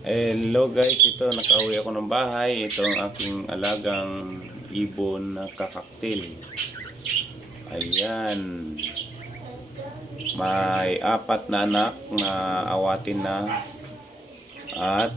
Hello guys, ito nakauwi ako ng bahay. Ito ang aking alagang ibon na kakaktil. Ayan. May apat na anak na awatin na. At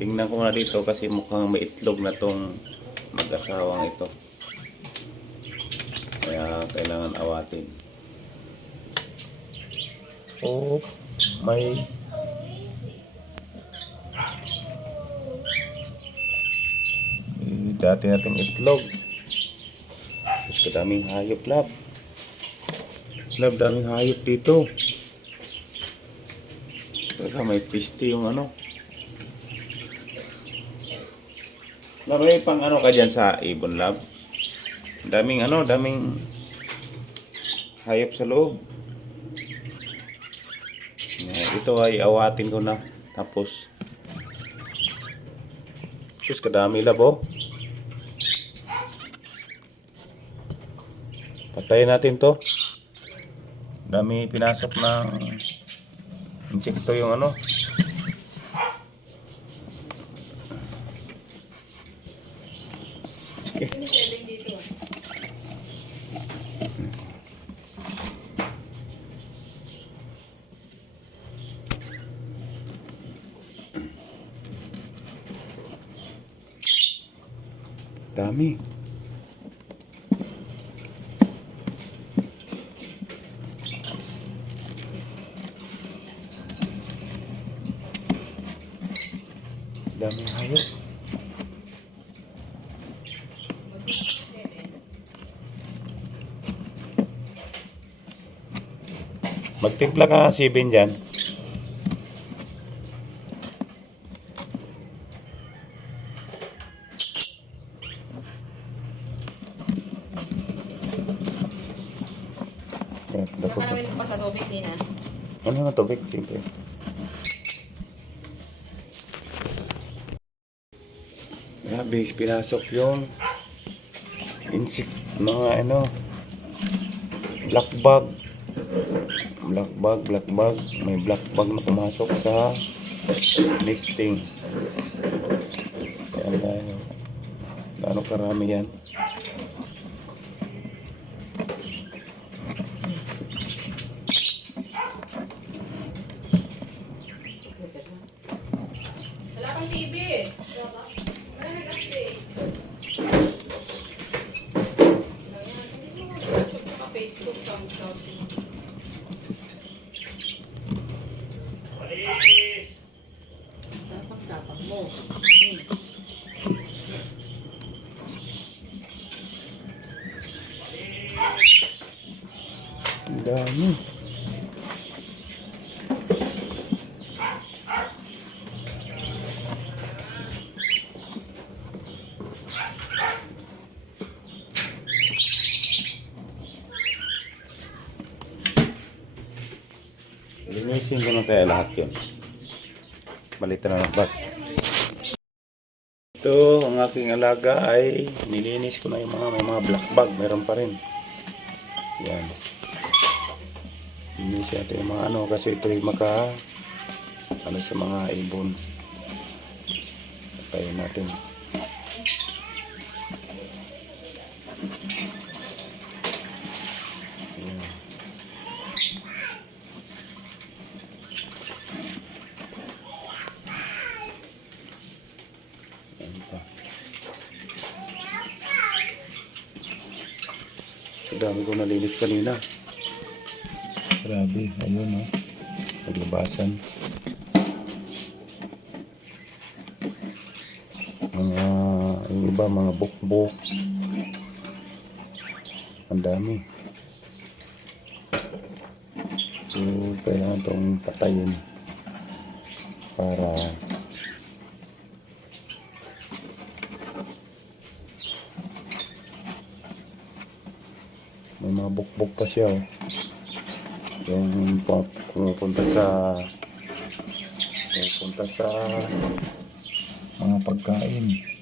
tingnan ko muna dito kasi mukhang may itlog na tong mag-asawang ito. Kaya kailangan awatin. Oh, may dati nating itlog. Tapos kadaming hayop, lab. Lab, daming hayop dito. Teka, may piste yung ano. Lab, may pang ano ka dyan sa ibon, lab? Daming ano, daming hayop sa loob. Ito ay awatin ko na. Tapos, Sus, kadami labo. Patayin natin to. Dami pinasok ng insekto yung ano. Dami. Dami hayop. Magtimpla ka sibin dyan. Nakalawin ko pa sa tubig din ah. Ano nga tubig? Siyempre. Grabe, pinasok yung insect, mga ano, black bug. Black bug, black bug. May black bug na pumasok sa nesting. Kaya ano, gaano karami yan. Dami. Linisin ko na kaya lahat yun. Balitan na ng bat. Ito, ang aking alaga ay nilinis ko na yung mga, may mga black bag. Meron pa rin. Yan. Linis natin yung mga ano kasi ito yung maka ano sa mga ibon. Patayin natin. Dami ko nalinis kanina. Grabe, ayun oh. Paglabasan. Mga, iba, mga bukbok. Ang dami. So, kailangan itong patayin para may mga bukbok pa siya oh. Yung pu- pumupunta sa pumupunta sa mga pagkain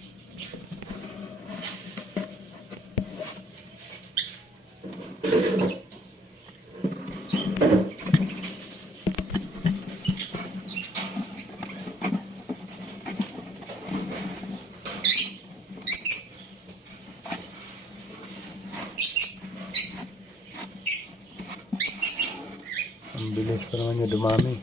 Ito naman yung dumami.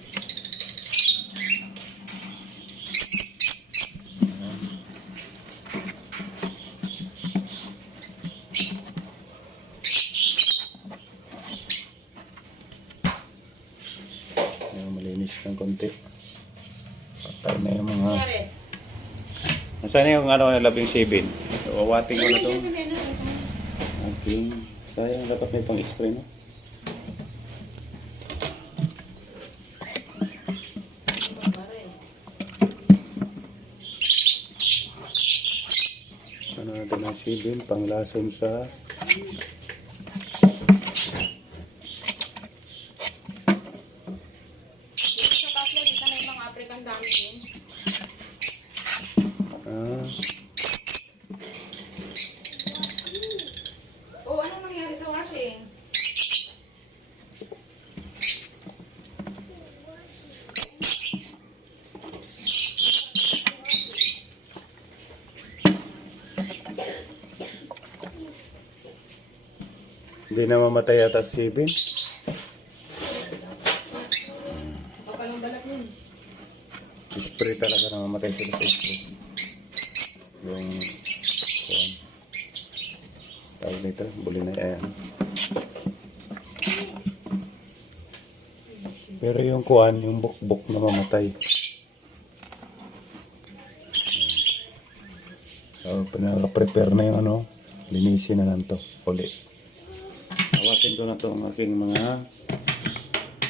Ayan, malinis ng konti. Patay na yung mga... Nasaan yung ano na labing sibin? Wawating ko na to. Ayun, si Mena. Okay. Sayang dapat may pang spray no? Natin ang sibin, panglason sa Dito sa Pasla, dito na yung mga African dami din. ah, Oh, anong nangyari sa washing? Hindi na mamatay yata si sibin. Kapal ang balat nun. Spray talaga na mamatay sila sa spray. Yung kuwan. Tawag nito, buli na yan. Pero yung kuwan, yung bukbok na mamatay. So, pinaka-prepare na yung ano, linisin na lang to, uli. Ko na to ang aking mga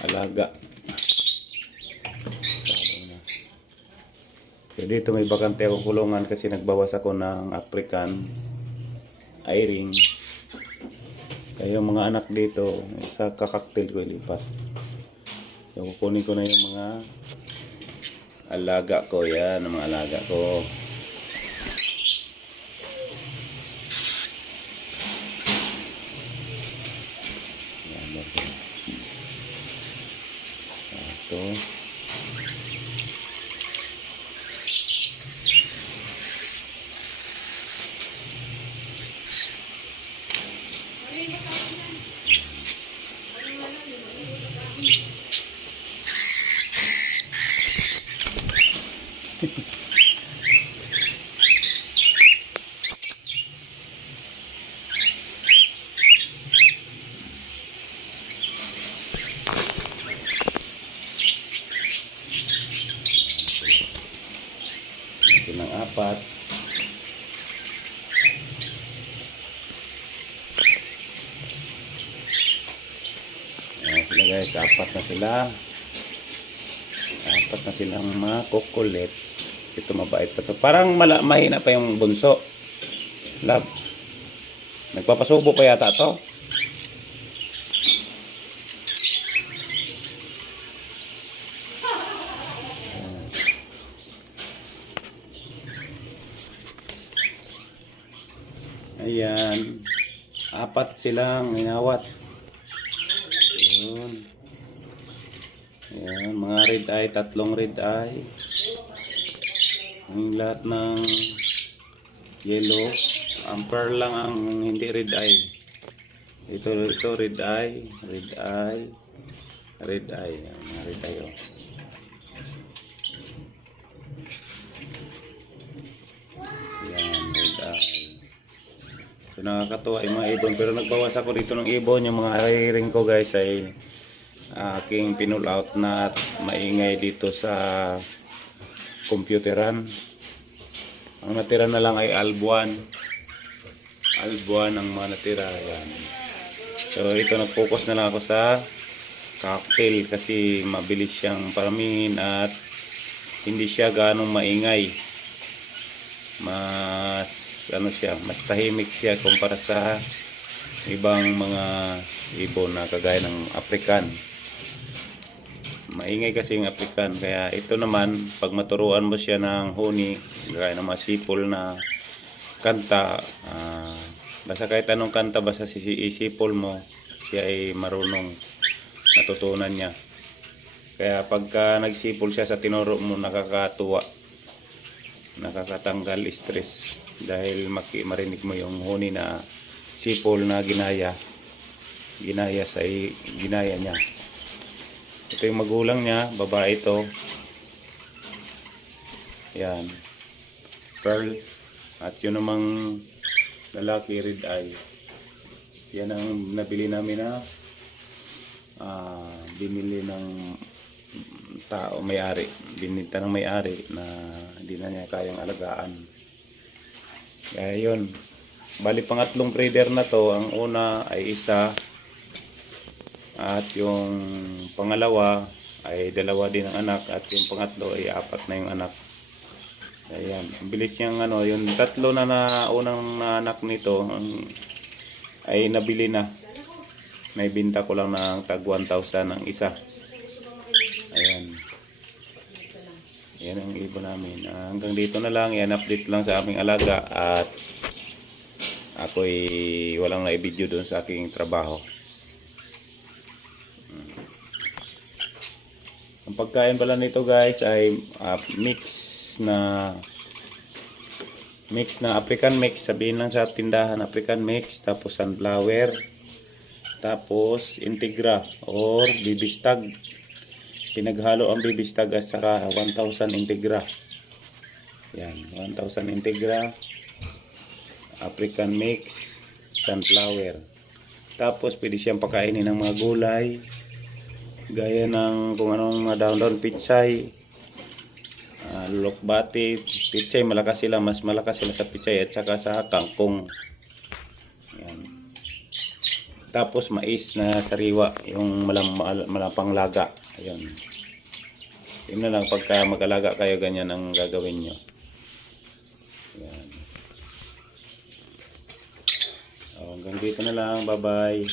alaga. So, dito may bakante akong kulungan kasi nagbawas ako ng African airing. Kaya mga anak dito, sa kakaktil ko ilipat. So, kukunin ko na yung mga alaga ko. Yan, ang mga alaga ko. Yan, ito. Ito. Ito ng apat. Ayan sila guys, apat na sila. Apat na silang makukulit. Ito mabait pa to. Parang mala, mahina pa yung bunso. Love. Nagpapasubo pa yata to. Ayan. Apat silang inawat. Yun. Ayan, mga red eye, tatlong red eye. Ang lahat ng yellow. Ang pearl lang ang hindi red eye. Ito, ito red eye, red eye, red eye. Red eye. Oh. Ayan, red eye. So nakakatuwa yung mga ibon pero nagbawas ako dito ng ibon yung mga hiring ko guys ay aking pinull out na maingay dito sa computeran. Ang natira na lang ay albuan. Albuan ang mga natira. Yan. So ito nag-focus na lang ako sa cocktail kasi mabilis siyang paramihin at hindi siya ganong maingay. Mas ano siya, mas tahimik siya kumpara sa ibang mga ibon na kagaya ng African. Maingay kasi yung African. Kaya ito naman, pag maturuan mo siya ng huni, kagaya ng mga sipol na kanta, ah, basta kahit anong kanta, basta si- isipol mo, siya ay marunong natutunan niya. Kaya pagka nagsipol siya sa tinuro mo, nakakatuwa. Nakakatanggal stress dahil maki, marinig mo yung huni na sipol na ginaya ginaya sa ginaya niya Ito yung magulang niya, babae ito. Yan. Pearl. At yun namang lalaki, red eye. Yan ang nabili namin na ah, binili ng tao, may-ari. Binita ng may-ari na hindi na niya kayang alagaan. Kaya yun. Bali pangatlong breeder na to. Ang una ay isa. At yung pangalawa ay dalawa din ang anak. At yung pangatlo ay apat na yung anak. Ayan. Ang bilis niyang ano. Yung tatlo na, na unang na anak nito ay nabili na. May binta ko lang ng tag 1,000 ang isa. Ayan. Yan ang ibon namin. Ah, hanggang dito na lang. Yan, update lang sa aming alaga. At ako'y walang na-video doon sa aking trabaho. Ang pagkain pala nito guys ay ah, mix na mix na African mix. Sabihin lang sa tindahan African mix. Tapos sunflower. Tapos integra or bibistag. Pinaghalo ang bibistag at saka 1,000 integra. Yan, 1,000 integra. African mix, sunflower. Tapos pwede siyang pakainin ng mga gulay. Gaya ng kung anong mga daon-daon pichay. Uh, lulokbati, pichay malakas sila, mas malakas sila sa pichay at saka sa kangkong. Yan. Tapos mais na sariwa, yung malam, mal- malapang laga. Ayun. Yun na lang pagka mag-alaga kayo ganyan ang gagawin nyo. Yan. Oh, hanggang dito na lang. Bye-bye.